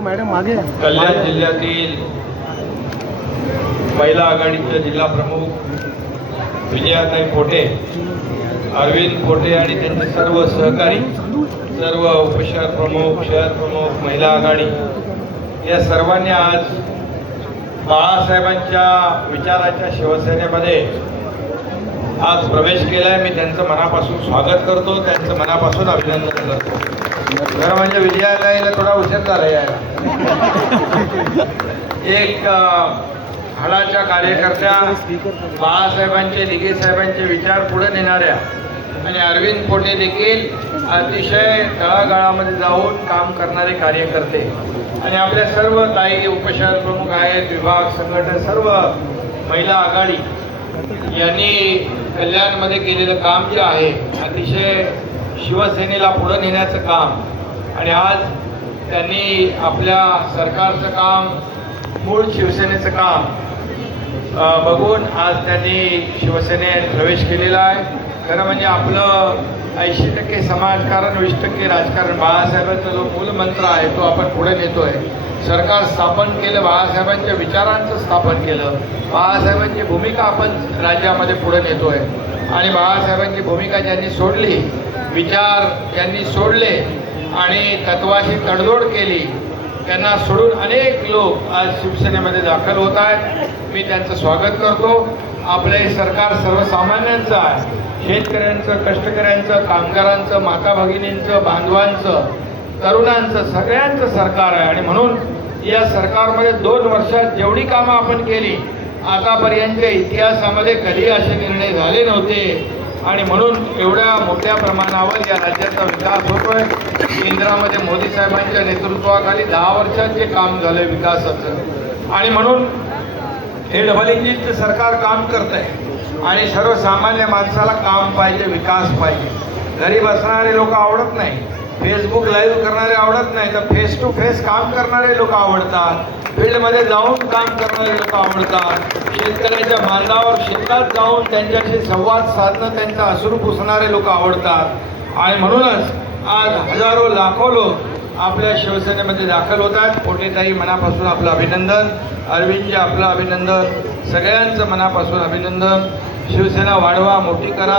कल्याण जिल्ह्यातील महिला आघाडीचे जिल्हा प्रमुख विजयाताई पोटे, अरविंद पोटे आणि त्यांचे सर्व सहकारी, सर्व उपशहर प्रमुख, शहर प्रमुख, महिला आघाडी या सर्वांनी आज बाळासाहेबांच्या विचाराच्या शिवसेनेमध्ये आज प्रवेश केलाय. मी त्यांचं मनापासून स्वागत करतो, त्यांचं मनापासून अभिनंदन करतो. खरं म्हणजे विजयाताईला थोडा उशीर झाला यायला. एक हाडाच्या कार्यकर्त्या, बाळासाहेबांचे, दिघे साहेबांचे विचार पुढे नेणाऱ्या आणि अरविंद पोटे देखील अतिशय तळागाळामध्ये जाऊन काम करणारे कार्यकर्ते आणि आपल्या सर्व ताई उपशहर प्रमुख आहेत, विभाग, संघटन, सर्व महिला आघाडी यांनी कल्याणमध्ये केलेलं काम जे आहे अतिशय शिवसेनेला पुढे नेण्याचं काम आणि आज त्यांनी आपल्या सरकारचं काम, मूळ शिवसेनेचं काम बघून आज त्यांनी शिवसेनेत प्रवेश केलेला आहे. खरं म्हणजे आपलं 80% समाजकारण, 20% राजकारण, बाळासाहेबांचा जो मूलमंत्र आहे तो आपण पुढे नेतोय. सरकार स्थापन केलं, बाळासाहेबांच्या विचारांचं स्थापन केलं, बाळासाहेबांची भूमिका आपण राज्यामध्ये पुढे नेतोय आणि बाळासाहेबांची भूमिका ज्यांनी सोडली, विचार ज्यांनी सोडले आणि तत्वाशी तडजोड केली, त्यांना सोडून अनेक लोक आज शिवसेनेमध्ये दाखल होत आहेत. मी त्यांचं स्वागत करतो. आपले सरकार सर्वसामान्यांचं आहे, शेतकऱ्यांचं, कष्टकऱ्यांचं, कामगारांचं, माता भगिनींचं, बांधवांचं, तरुणांचं, सगळ्यांचं सरकार आहे आणि म्हणून या सरकारमध्ये 2 वर्षात जेवढी कामं आपण केली आतापर्यंतच्या इतिहासामध्ये कधी असे निर्णय झाले नव्हते आणि म्हणून एवढ्या मोठ्या प्रमाणावर या राज्याचा विकास होतोय. केंद्रामध्ये मोदी साहेबांच्या नेतृत्वाखाली 10 वर्षात जे काम झालं विकासाचं आणि म्हणून हे डबल इंजिनचं सरकार काम करत आहे आणि सर्वसामान्य माणसाला काम पाहिजे, विकास पाहिजे. घरी बसणारे लोक आवडत नाही, फेसबुक लाईव्ह करणारे आवडत नाही, तर फेस टू फेस काम करणारे लोक आवडतात, फील्डमध्ये जाऊन काम करणारे लोक आवडतात, शेतकऱ्याच्या बांधावर शेतात जाऊन त्यांच्याशी संवाद साधणं, त्यांचा अश्रू पुसणारे लोक आवडतात आणि म्हणूनच आज हजारो लाखो लोक आपल्या शिवसेनेमध्ये दाखल होत आहेत. पोटेताई मनापासून आपलं अभिनंदन, अरविंदजी आपलं अभिनंदन, सगळ्यांचं मनापासून अभिनंदन. शिवसेना वाढवा, मोठी करा.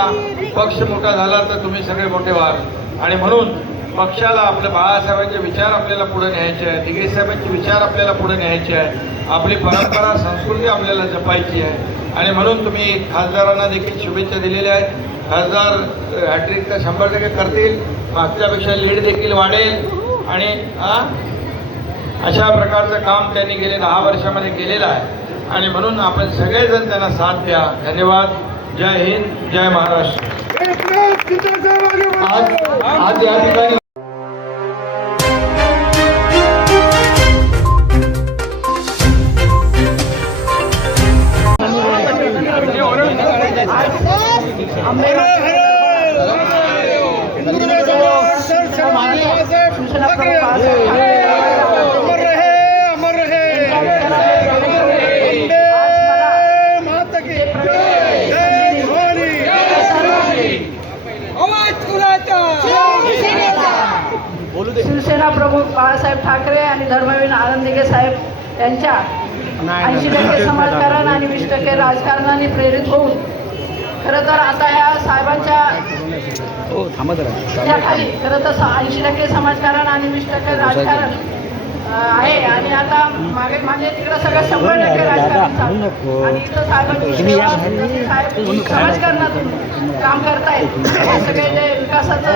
पक्ष मोठा झाला तर तुम्ही सगळे मोठे व्हाल आणि म्हणून पक्षाला आपल्या बाळासाहेबांचे विचार आपल्याला पुढे न्यायचे आहे, दिघे साहेबांचे विचार आपल्याला पुढे न्यायचे आहे, आपली परंपरा, संस्कृती आपल्याला जपायची आहे आणि म्हणून तुम्ही खासदारांना देखील शुभेच्छा दिलेल्या आहेत. खासदार हॅट्रिक तर 100% करतील, मागच्यापेक्षा लीड देखील वाढेल आणि अशा प्रकारचं काम त्यांनी गेले 10 वर्षामध्ये केलेलं आहे आणि म्हणून आपण सगळेजण त्यांना साथ द्या. धन्यवाद. जय हिंद, जय महाराष्ट्र. आज या ठिकाणी शिवसेना प्रमुख बाळासाहेब ठाकरे आणि धर्मवीर आनंद दिघे साहेब यांच्या 80% समाजकारण आणि 20% राजकारणाने प्रेरित होऊन खरं तर आता या साहेबांच्या खाली खरं तर 80% समाजकारण आणि 20% राजकारण आहे आणि आता मागे तिकडं सगळं 100% राजकारण चालू आणि इथं साहेबांची साहेब समाजकारणातून काम करतायत. सगळे जे विकासाचा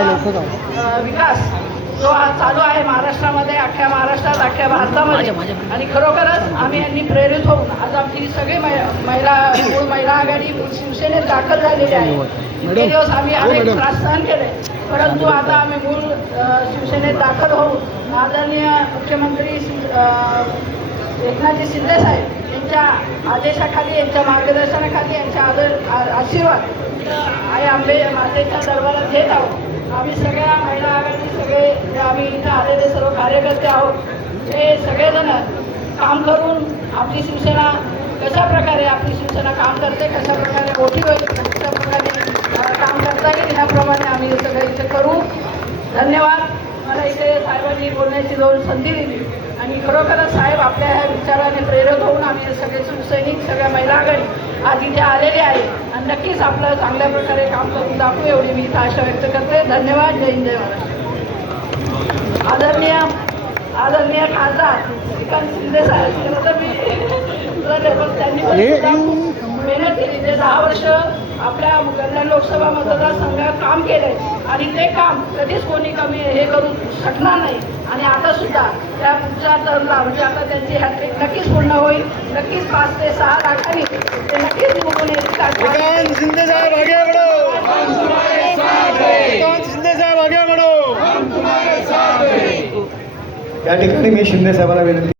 विकास जो हा चालू आहे महाराष्ट्रामध्ये, अख्ख्या महाराष्ट्रात, अख्ख्या भारतामध्ये आणि खरोखरच आम्ही यांनी प्रेरित होऊन आज आपली सगळी महिला आघाडी शिवसेनेत दाखल झालेली आहे. इतके दिवस आम्ही अनेक त्रास सहन केले परंतु आता आम्ही मूळ शिवसेनेत दाखल होऊन आदरणीय मुख्यमंत्री एकनाथजी शिंदे साहेब यांच्या आदेशाखाली, यांच्या मार्गदर्शनाखाली, यांच्या आशीर्वाद आई आंबे मातेच्या दरबारात घेत आहोत. आम्ही सगळ्या महिला आघाडी, सगळे आम्ही इथं आलेले सर्व कार्यकर्ते आहोत, हे सगळेजण काम करून आपली शिवसेना कशा प्रकारे काम करते, कशा प्रकारे मोठी होईल, कशा प्रकारे काम करता येईल ह्याप्रमाणे आम्ही सगळे इथे करू. धन्यवाद. मला इथे साहेबांनी बोलण्याची संधी दिली आणि खरोखरच साहेब आपल्या ह्या विचाराने प्रेरित होऊन आम्ही सगळे शिवसैनिक सगळ्या महिला आघाडी आज इथे आलेले आहे आणि नक्कीच आपलं चांगल्या प्रकारे काम करून दाखवू एवढी मी इथं आशा व्यक्त करते. धन्यवाद. जय हिंद, जय महाराष्ट्र. आदरणीय खासदार श्रीकांत शिंदे साहेब, खरं तर मी पण त्यांनी पण सुद्धा खूप मेहनत केली. ते 10 वर्ष आपल्या कल्याण लोकसभा मतदारसंघात काम केलंय आणि ते काम कधीच कोणी कमी हे करू शकणार नाही. आणि आता सुद्धा त्या पुढच्या टर्मला म्हणजे आता त्यांची हॅट्रिक नक्कीच पूर्ण होईल. नक्कीच 5 ते 6 लाखांनी ते नक्कीच निवडून येतील. श्रीकांत शिंदे साहब आगे बढ़ो, श्रीकांत शिंदे साहब आगे बढ़ो. या ठिकाणी मी शिंदे साहेबांना विनंती